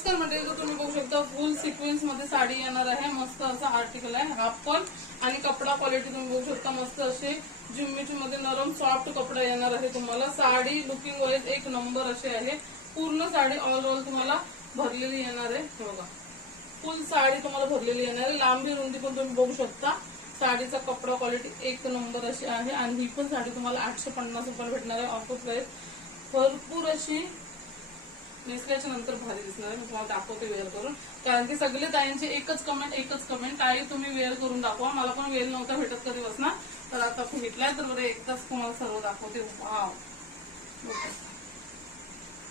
नमस्कार मंडळी, तो तुम्ही बघू शकता फुल सिक्वेन्स मध्ये साडी येणार आहे. मस्त असा आर्टिकल आहे, हाफ पण आणि कपडा क्वालिटी तुम्ही बघू शकता. मस्त असे जिम्मीची मध्ये नरम सॉफ्ट कपडा येणार आहे तुम्हाला. साडी लुकिंग वाईज एक नंबर असे आहे. पूर्ण साडी ऑल ओव्हर तुम्हाला भरलेली येणार आहे. हे बघा, फुल साडी तुम्हाला भरलेली येणार आहे. लांबी रुंदी पण तुम्ही बघू शकता. साडीचा कपडा क्वालिटी एक नंबर अशी आहे आणि ही पण साडी तुम्हाला 850 रुपये भेटणार आहे. ऑफर प्राइस भरपूर अशी नेसल्याच्या नंतर भारी दिसणार आहे. मी तुम्हाला दाखवते वेअर करून, कारण की सगळे ताईंचे एकच कमेंट ताई तुम्ही वेअर करून दाखवा. मला पण वेळ नव्हता भेटत कधी बसणार, तर आता भेटलाय तर बरं एकदाच तुम्हाला सर्व दाखवते. वाव,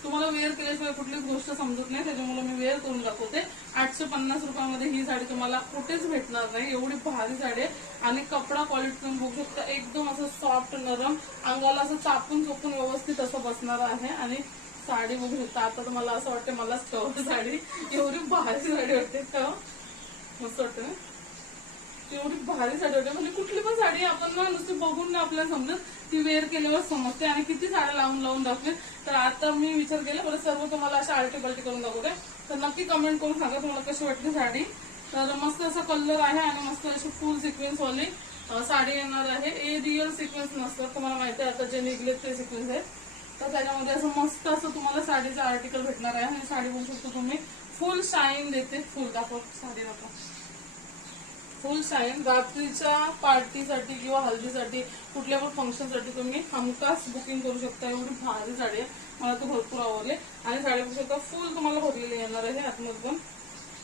तुम्हाला वेअर केल्याशिवाय कुठलीच गोष्ट समजत नाही, त्याच्यामुळे मी वेअर करून दाखवते. 850 रुपयामध्ये ही साडी तुम्हाला कुठेच भेटणार नाही. एवढी भारी साडी आहे आणि कपडा क्वालिटी तुम्ही बघू शकता. एकदम असं सॉफ्ट नरम, अंगाला असं चापून चोपून व्यवस्थित असं बसणार आहे. आणि साडी बघू शकता. आता तर मला असं वाटतं मलाच कवर साडी, एवढी भारी साडी वाटते का, मस्त वाटतं ना. एवढी भारी साडी वाटते, म्हणजे कुठली पण साडी आपण ना नुसती बघून ना आपल्याला समजत, ती वेअर केल्यावर समजते. आणि किती साड्या लावून दाखवते. तर आता मी विचार केला बरं सर्व तुम्हाला अशा आलटी करून दाखवते. तर नक्की कमेंट करून सांगा तुम्हाला कशी वाटते साडी. तर मस्त असा कलर आहे आणि मस्त अशी फुल सिक्वेन्स वाली साडी येणार आहे. हे रिअल सिक्वेन्स नसतात, तुम्हाला माहिती आहे आता जे निघले ते सिक्वेन्स आहेत. तर त्याच्यामध्ये असं मस्त असं तुम्हाला साडीचं आर्टिकल भेटणार आहे. आणि साडी बघू शकतो तुम्ही फुल शाईन देते. फुल दाखव साडी, दाखव फुल शाईन. रात्रीच्या पार्टीसाठी किंवा हल्दीसाठी कुठल्या पण फंक्शनसाठी तुम्ही हमखास बुकिंग करू शकता. एवढी भारी साडी आहे, मला तो भरपूर आवडले. आणि साडी बघू शकता फुल तुम्हाला भरलेली येणार आहे. आतमध्ये पण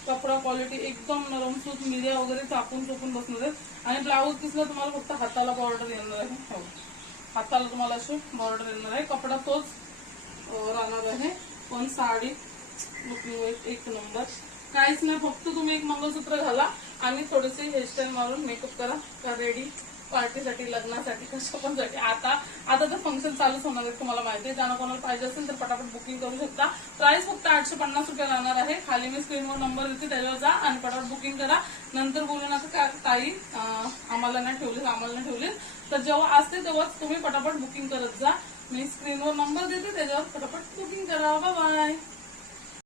कपडा क्वालिटी एकदम नरम सूत, मिऱ्या वगैरे चापून चोपून बसणार आहेत. आणि ब्लाऊज दिसला तुम्हाला फक्त हाताला बॉर्डर येणार आहे. हाताला तुम्हाला अशी बॉर्डर येणार आहे. कपडा तोच राहणार आहे, पण साडी लुकिंग एक नंबर. काहीच नाही, फक्त तुम्ही एक मंगळसूत्र घाला आणि थोडेसे हेअरस्टाईल मारून मेकअप करा का रेडी पार्टीसाठी, लग्नासाठी, कशा पण साठी. आता तर फंक्शन चालूच होणार आहे, तुम्हाला माहिती आहे. ज्यांना कोणाला पाहिजे असेल तर पटापट बुकिंग करू शकता. प्राइस फक्त 850 रुपये राहणार आहे. खाली मी स्क्रीनवर नंबर देते, त्याच्यावर जा आणि पटापट बुकिंग करा. नंतर बोलू नका ताई आम्हाला नाही ठेवले. तर जेव्हा असते तेव्हाच तुम्ही पटापट बुकिंग करत जा. मी स्क्रीनवर नंबर देते, त्याच्यावर पटापट बुकिंग करा. Bye bye.